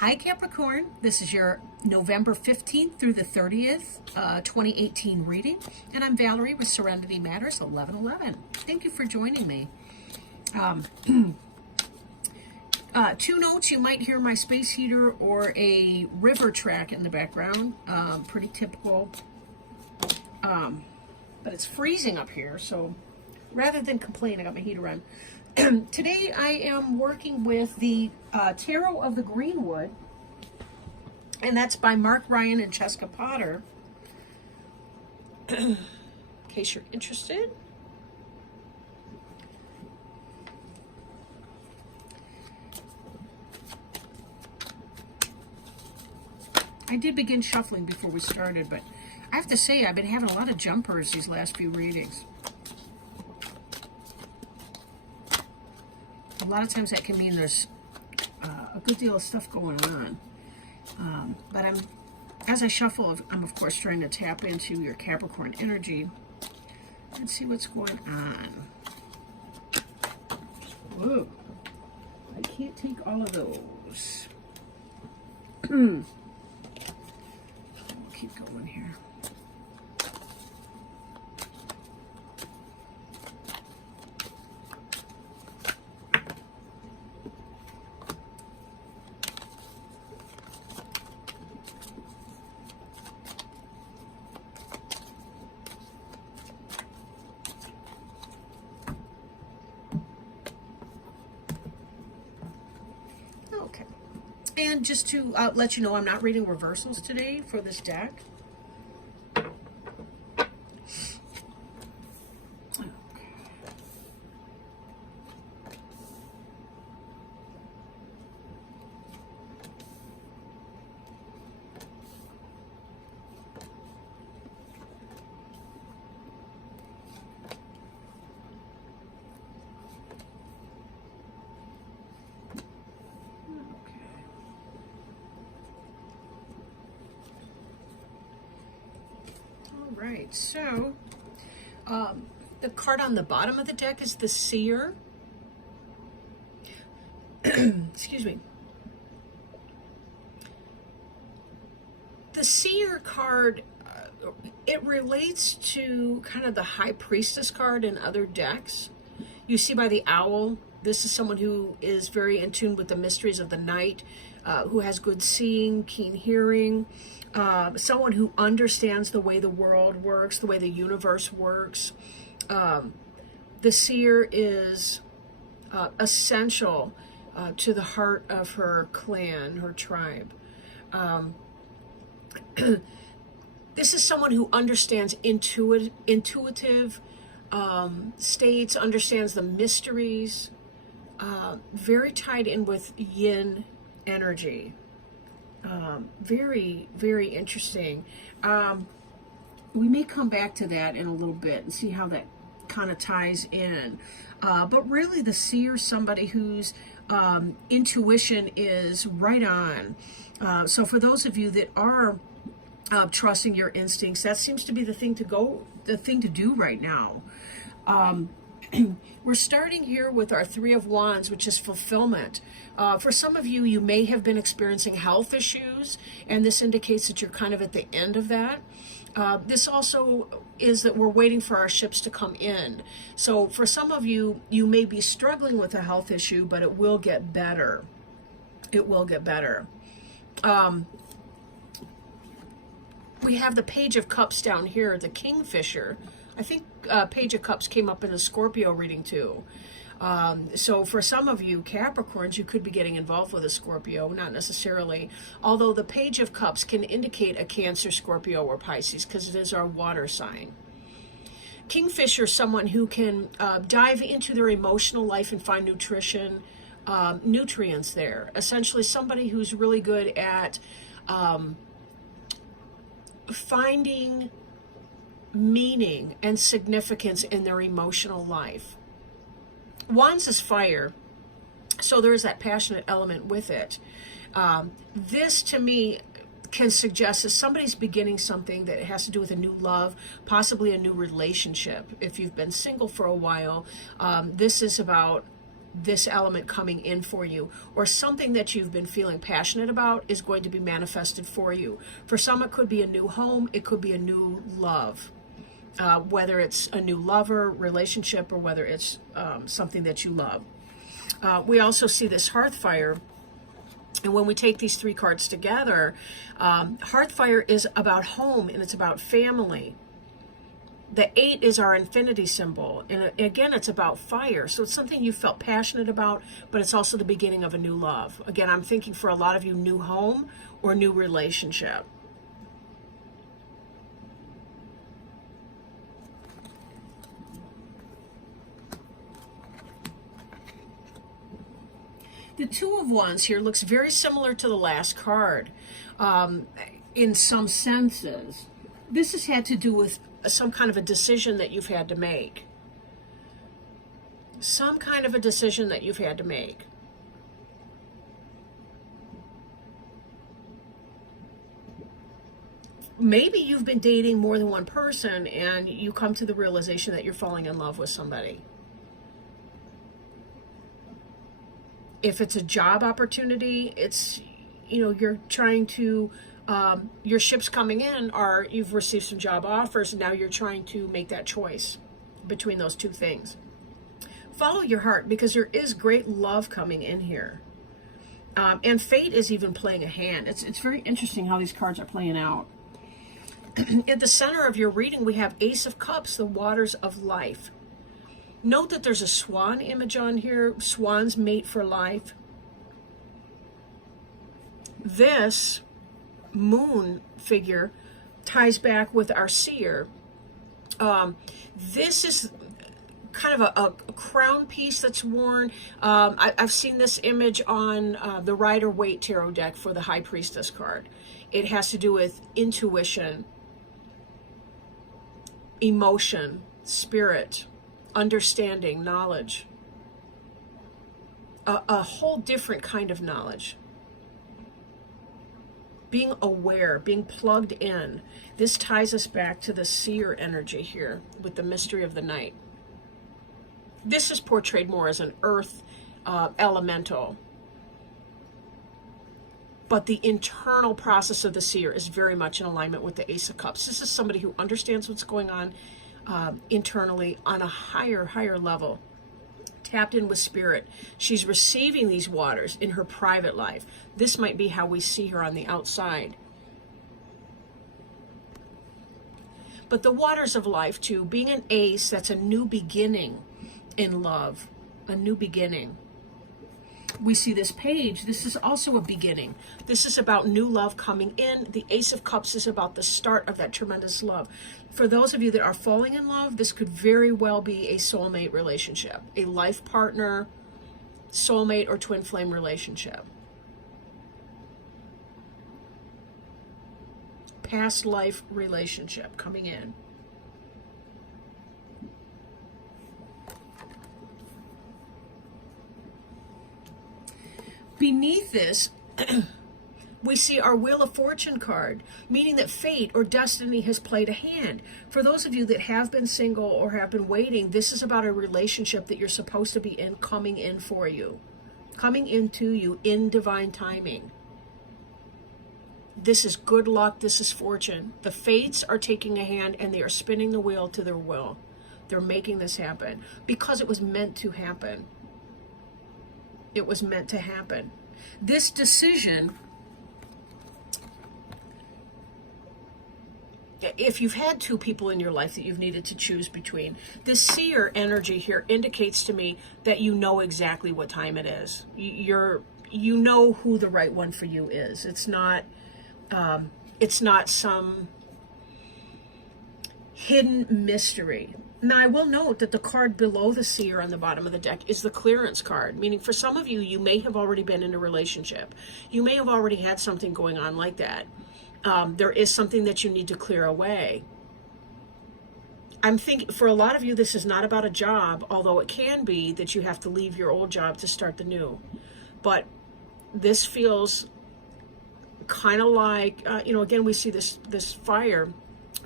Hi Capricorn, this is your November 15th through the 30th, 2018 reading, and I'm Valerie with Serenity Matters 1111. Thank you for joining me. Two notes, you might hear my space heater or a river track in the background, pretty typical, but it's freezing up here, so rather than complain, I got my heater on. Today I am working with the Tarot of the Greenwood, and that's by Mark Ryan and Cheska Potter, in case you're interested. I did begin shuffling before we started, but I have to say I've been having a lot of jumpers these last few readings. A lot of times that can mean there's a good deal of stuff going on. But as I shuffle, I'm of course trying to tap into your Capricorn energy and see what's going on. Whoa, I can't take all of those. We'll keep going here. Okay, and just to let you know, I'm not reading reversals today for this deck. Right, so the card on the bottom of the deck is the Seer. Excuse me. The Seer card, it relates to kind of the High Priestess card in other decks. You see by the owl, this is someone who is very in tune with the mysteries of the night, who has good seeing, keen hearing, someone who understands the way the world works, the way the universe works. The Seer is essential to the heart of her clan, her tribe. This is someone who understands intuitive states, understands the mysteries, very tied in with yin energy. Very, very interesting. We may come back to that in a little bit and see how that kind of ties in. But really the Seer is somebody whose intuition is right on. So for those of you that are trusting your instincts, that seems to be the thing to do right now. We're starting here with our Three of Wands, which is fulfillment. For some of you, you may have been experiencing health issues, and this indicates that you're kind of at the end of that. This also is that we're waiting for our ships to come in. So for some of you, you may be struggling with a health issue, but it will get better. It will get better. We have the Page of Cups down here, the Kingfisher. I think Page of Cups came up in a Scorpio reading too. So for some of you Capricorns, you could be getting involved with a Scorpio, not necessarily. Although the Page of Cups can indicate a Cancer, Scorpio, or Pisces because it is our water sign. Kingfisher is someone who can dive into their emotional life and find nutrients there. Essentially somebody who's really good at finding meaning and significance in their emotional life. Wands is fire, so there is that passionate element with it. This to me can suggest that somebody's beginning something that has to do with a new love, possibly a new relationship. If you've been single for a while, this is about this element coming in for you, or something that you've been feeling passionate about is going to be manifested for you. For some, it could be a new home, it could be a new love, whether it's a new lover, relationship, or whether it's something that you love. We also see this hearth fire. And when we take these three cards together, hearth fire is about home and it's about family. The 8 is our infinity symbol. And again, it's about fire. So it's something you felt passionate about, but it's also the beginning of a new love. Again, I'm thinking for a lot of you, new home or new relationship. The 2 of Wands here looks very similar to the last card in some senses. This has had to do with some kind of a decision that you've had to make. Some kind of a decision that you've had to make. Maybe you've been dating more than one person and you come to the realization that you're falling in love with somebody. If it's a job opportunity, it's, you know, you're trying to, your ship's coming in, or you've received some job offers, and now you're trying to make that choice between those two things. Follow your heart, because there is great love coming in here. And fate is even playing a hand. It's very interesting how these cards are playing out. At the center of your reading, we have Ace of Cups, the waters of life. Note that there's a swan image on here. Swans mate for life. This moon figure ties back with our seer. This is kind of a crown piece that's worn. I've seen this image on the Rider-Waite Tarot deck for the High Priestess card. It has to do with intuition, emotion, spirit, understanding, knowledge. A whole different kind of knowledge. Being aware, being plugged in. This ties us back to the seer energy here with the mystery of the night. This is portrayed more as an earth elemental. But the internal process of the seer is very much in alignment with the Ace of Cups. This is somebody who understands what's going on internally on a higher level. Tapped in with spirit. She's receiving these waters in her private life. This might be how we see her on the outside. But the waters of life too, being an ace, that's a new beginning in love, a new beginning. We see this page, this is also a beginning. This is about new love coming in. The Ace of Cups is about the start of that tremendous love. For those of you that are falling in love, this could very well be a soulmate relationship, a life partner, soulmate, or twin flame relationship. Past life relationship coming in. Beneath this, we see our Wheel of Fortune card, meaning that fate or destiny has played a hand. For those of you that have been single or have been waiting, this is about a relationship that you're supposed to be in, coming in for you, coming into you in divine timing. This is good luck, this is fortune. The fates are taking a hand and they are spinning the wheel to their will. They're making this happen because it was meant to happen. It was meant to happen. This decision, if you've had two people in your life that you've needed to choose between, this seer energy here indicates to me that you know exactly what time it is. You know who the right one for you is. It's not some hidden mystery. Now, I will note that the card below the seer on the bottom of the deck is the clearance card, meaning for some of you, you may have already been in a relationship. You may have already had something going on like that. There is something that you need to clear away. I'm thinking for a lot of you, this is not about a job, although it can be that you have to leave your old job to start the new. But this feels kind of like, again, we see this fire,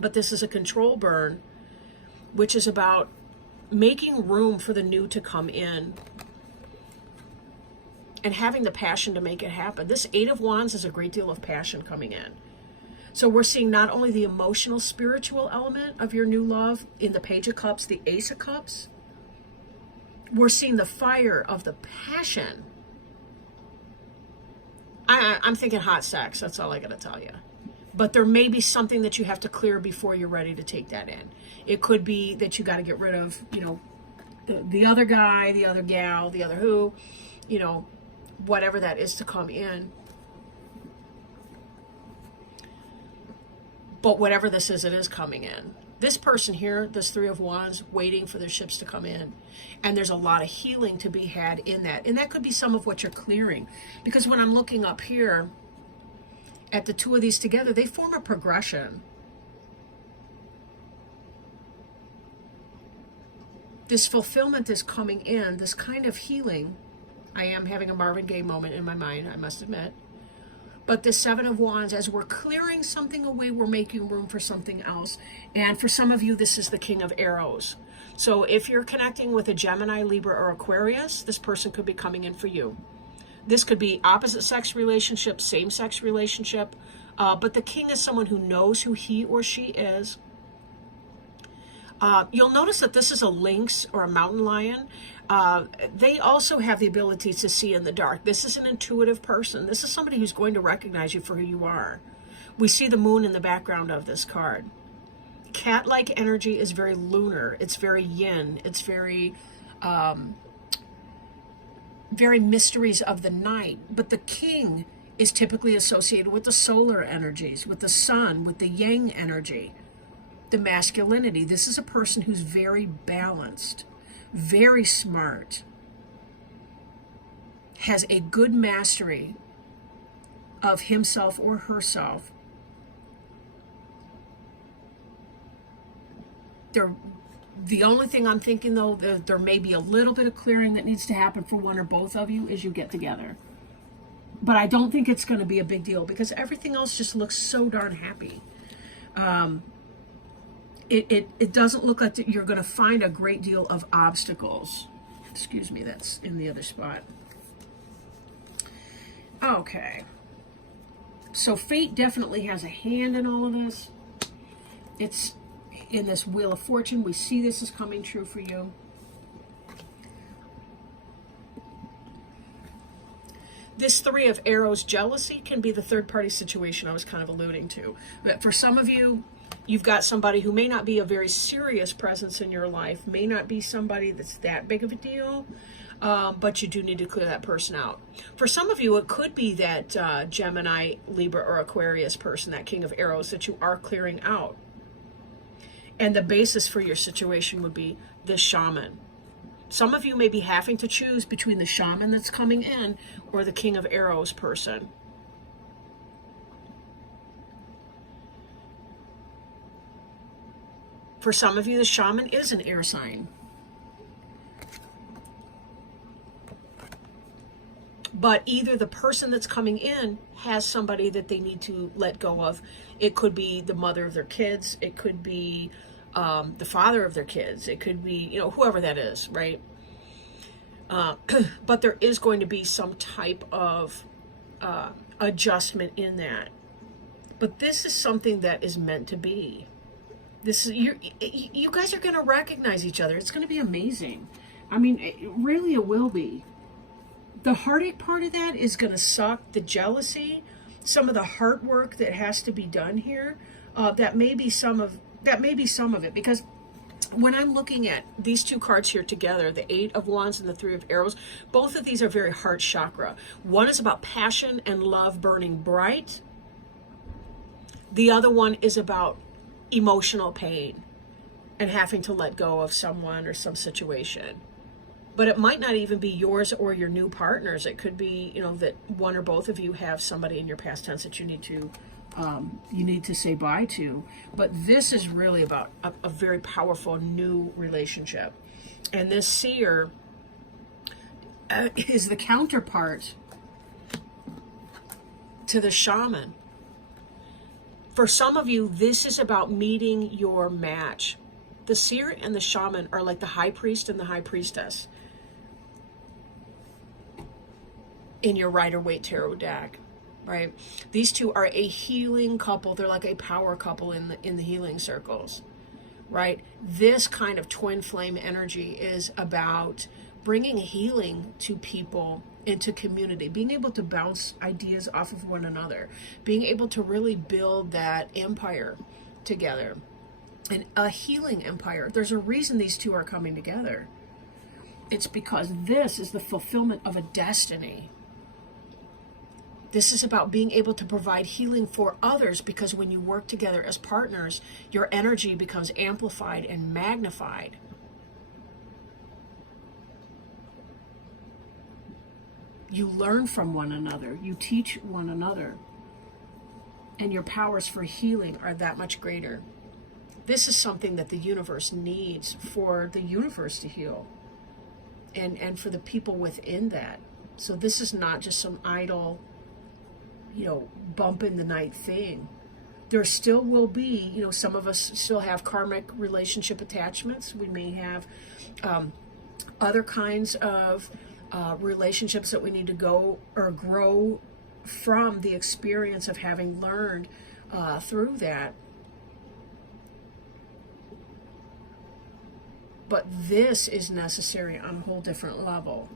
but this is a control burn, which is about making room for the new to come in. and having the passion to make it happen. This Eight of Wands is a great deal of passion coming in. So we're seeing not only the emotional, spiritual element of your new love in the Page of Cups, the Ace of Cups, we're seeing the fire of the passion. I'm thinking hot sex. That's all I got to tell you. But there may be something that you have to clear before you're ready to take that in. It could be that you got to get rid of, the other guy, the other gal, the other who, whatever that is to come in. But whatever this is, it is coming in. This person here, this Three of Wands, waiting for their ships to come in. And there's a lot of healing to be had in that. And that could be some of what you're clearing. Because when I'm looking up here at the two of these together, they form a progression. This fulfillment is coming in, this kind of healing. I am having a Marvin Gaye moment in my mind, I must admit. But the Seven of Wands, as we're clearing something away, we're making room for something else. And for some of you, this is the King of Arrows. So if you're connecting with a Gemini, Libra, or Aquarius, this person could be coming in for you. This could be opposite sex relationship, same sex relationship. But the King is someone who knows who he or she is. You'll notice that this is a lynx or a mountain lion. They also have the ability to see in the dark. This is an intuitive person. This is somebody who's going to recognize you for who you are. We see the moon in the background of this card. Cat-like energy is very lunar. It's very yin. It's very mysteries of the night. But the king is typically associated with the solar energies, with the sun, with the yang energy, the masculinity. This is a person who's very balanced, very smart, has a good mastery of himself or herself. The only thing I'm thinking, though, there may be a little bit of clearing that needs to happen for one or both of you as you get together. But I don't think it's going to be a big deal because everything else just looks so darn happy. It doesn't look like that you're going to find a great deal of obstacles. Excuse me, that's in the other spot. Okay. So fate definitely has a hand in all of this. It's in this Wheel of Fortune. We see this is coming true for you. This Three of Arrows, jealousy, can be the third-party situation I was kind of alluding to. But for some of you, you've got somebody who may not be a very serious presence in your life, may not be somebody that's that big of a deal, but you do need to clear that person out. For some of you, it could be that Gemini, Libra, or Aquarius person, that King of Arrows, that you are clearing out. And the basis for your situation would be the shaman. Some of you may be having to choose between the shaman that's coming in or the King of Arrows person. For some of you, the shaman is an air sign. But either the person that's coming in has somebody that they need to let go of. It could be the mother of their kids. It could be the father of their kids. It could be, whoever that is, right? But there is going to be some type of adjustment in that. But this is something that is meant to be. This is you guys are going to recognize each other. It's going to be amazing. I mean, it will be. The heartache part of that is going to suck. The jealousy, some of the heart work that has to be done here, that may be some of it. Because when I'm looking at these two cards here together, the Eight of Wands and the Three of Arrows, both of these are very heart chakra. One is about passion and love burning bright. The other one is about emotional pain and having to let go of someone or some situation. But it might not even be yours or your new partner's. It could be, that one or both of you have somebody in your past tense that you need to say bye to. But this is really about a very powerful new relationship. And this seer is the counterpart to the shaman. For some of you, this is about meeting your match. The seer and the shaman are like the high priest and the high priestess. in your Rider-Waite Tarot deck, right? These two are a healing couple. They're like a power couple in the healing circles, right? This kind of twin flame energy is about bringing healing to people, into community, being able to bounce ideas off of one another, being able to really build that empire together, and a healing empire. There's a reason these two are coming together. It's because this is the fulfillment of a destiny. This is about being able to provide healing for others, because when you work together as partners, your energy becomes amplified and magnified. You learn from one another, you teach one another, and your powers for healing are that much greater. This is something that the universe needs for the universe to heal, and for the people within that. So this is not just some idle, bump in the night thing. There still will be, some of us still have karmic relationship attachments. We may have other kinds of relationships that we need to go or grow from the experience of having learned through that. But this is necessary on a whole different level.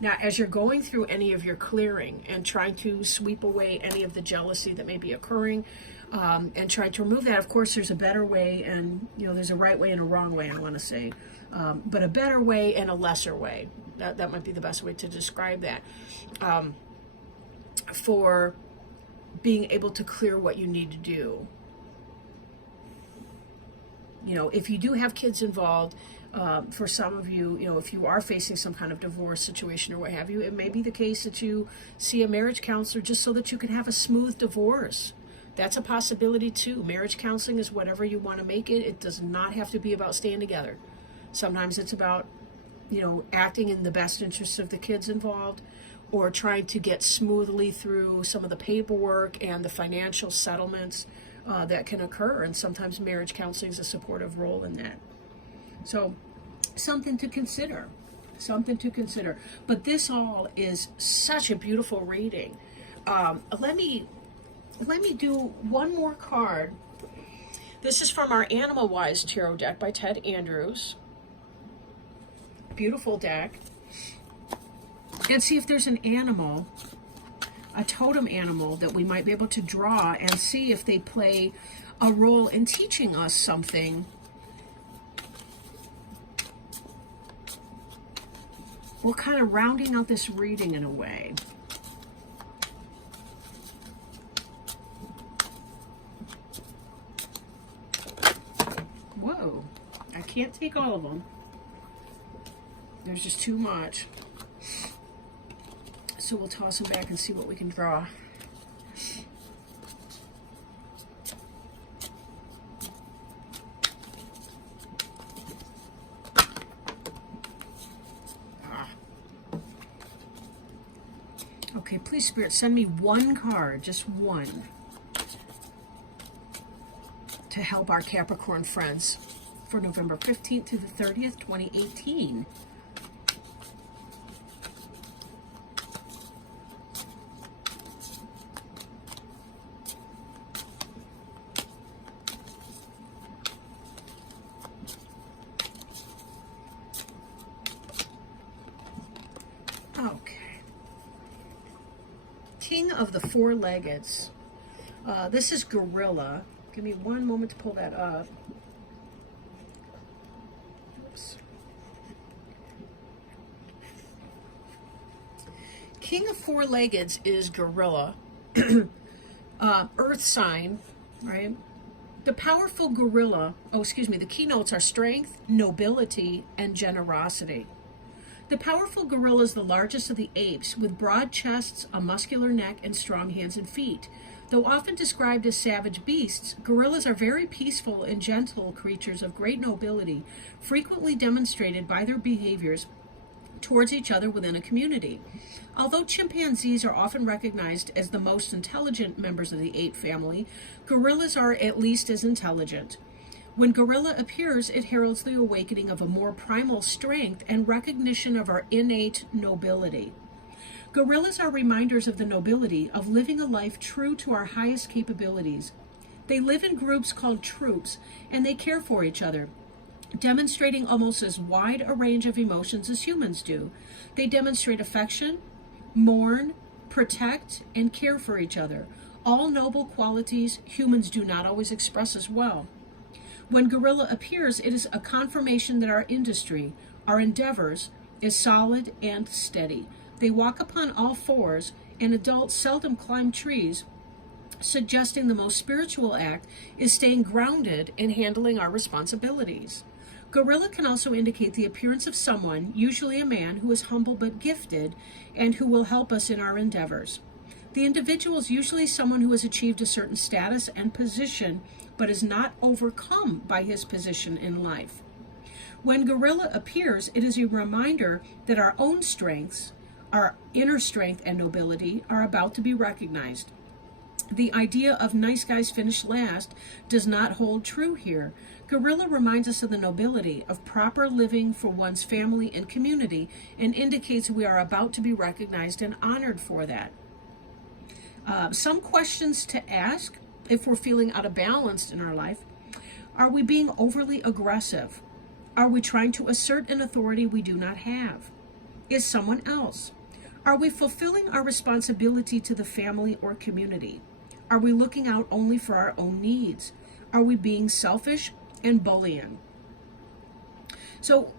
Now, as you're going through any of your clearing and trying to sweep away any of the jealousy that may be occurring, and trying to remove that, of course, there's a better way, and there's a right way and a wrong way, I want to say, but a better way and a lesser way. That might be the best way to describe that, for being able to clear what you need to do. If you do have kids involved, for some of you, if you are facing some kind of divorce situation or what have you, it may be the case that you see a marriage counselor just so that you can have a smooth divorce. That's a possibility too. Marriage counseling is whatever you want to make it. It does not have to be about staying together. Sometimes it's about, acting in the best interests of the kids involved, or trying to get smoothly through some of the paperwork and the financial settlements that can occur. And sometimes marriage counseling is a supportive role in that. So something to consider. But this all is such a beautiful reading. Let me do one more card. This is from our Animal Wise Tarot deck by Ted Andrews. Beautiful deck. And see if there's an animal, a totem animal, that we might be able to draw and see if they play a role in teaching us something. We're kind of rounding out this reading in a way. Whoa, I can't take all of them. There's just too much. So we'll toss them back and see what we can draw. Okay, please, Spirit, send me one card, just one, to help our Capricorn friends for November 15th to the 30th, 2018. Okay. King of the Four-Leggeds. This is Gorilla. Give me one moment to pull that up. Oops. King of Four-Leggeds is Gorilla. Earth sign, right? The powerful gorilla, the keynotes are strength, nobility, and generosity. The powerful gorilla is the largest of the apes, with broad chests, a muscular neck, and strong hands and feet. Though often described as savage beasts, gorillas are very peaceful and gentle creatures of great nobility, frequently demonstrated by their behaviors towards each other within a community. Although chimpanzees are often recognized as the most intelligent members of the ape family, gorillas are at least as intelligent. When gorilla appears, it heralds the awakening of a more primal strength and recognition of our innate nobility. Gorillas are reminders of the nobility of living a life true to our highest capabilities. They live in groups called troops, and they care for each other, demonstrating almost as wide a range of emotions as humans do. They demonstrate affection, mourn, protect, and care for each other, all noble qualities humans do not always express as well. When gorilla appears, it is a confirmation that our industry, our endeavors, is solid and steady. They walk upon all fours, and adults seldom climb trees, suggesting the most spiritual act is staying grounded and handling our responsibilities. Gorilla can also indicate the appearance of someone, usually a man, who is humble but gifted and who will help us in our endeavors. The individual is usually someone who has achieved a certain status and position but is not overcome by his position in life. When gorilla appears, it is a reminder that our own strengths, our inner strength and nobility, are about to be recognized. The idea of nice guys finish last does not hold true here. Gorilla reminds us of the nobility of proper living for one's family and community and indicates we are about to be recognized and honored for that. Some questions to ask if we're feeling out of balance in our life. Are we being overly aggressive? Are we trying to assert an authority we do not have? Is someone else? Are we fulfilling our responsibility to the family or community? Are we looking out only for our own needs? Are we being selfish and bullying? So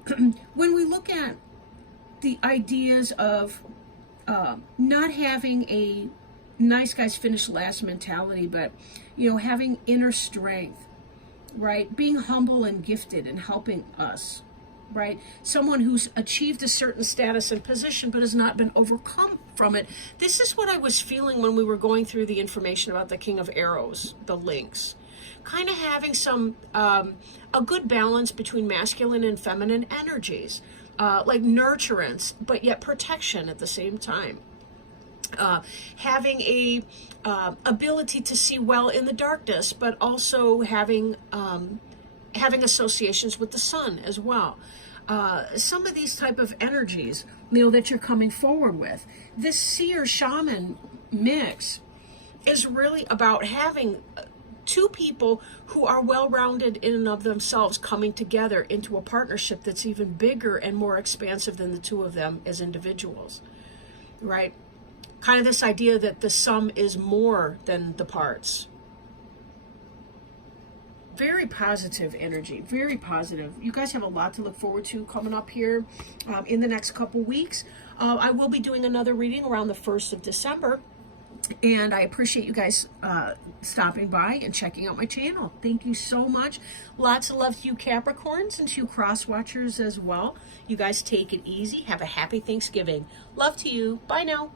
when we look at the ideas of not having a nice guys finish last mentality, but having inner strength, right? Being humble and gifted and helping us, right? Someone who's achieved a certain status and position but has not been overcome from it. This is what I was feeling when we were going through the information about the King of Arrows, the links. Kind of having some, a good balance between masculine and feminine energies, like nurturance, but yet protection at the same time. Having a ability to see well in the darkness, but also having associations with the sun as well. Some of these type of energies, that you're coming forward with. This seer shaman mix is really about having two people who are well-rounded in and of themselves coming together into a partnership that's even bigger and more expansive than the two of them as individuals, right? Kind of this idea that the sum is more than the parts. Very positive energy, very positive. You guys have a lot to look forward to coming up here in the next couple weeks. I will be doing another reading around the 1st of December. And I appreciate you guys stopping by and checking out my channel. Thank you so much. Lots of love to you Capricorns and to you cross watchers as well. You guys take it easy. Have a happy Thanksgiving. Love to you. Bye now.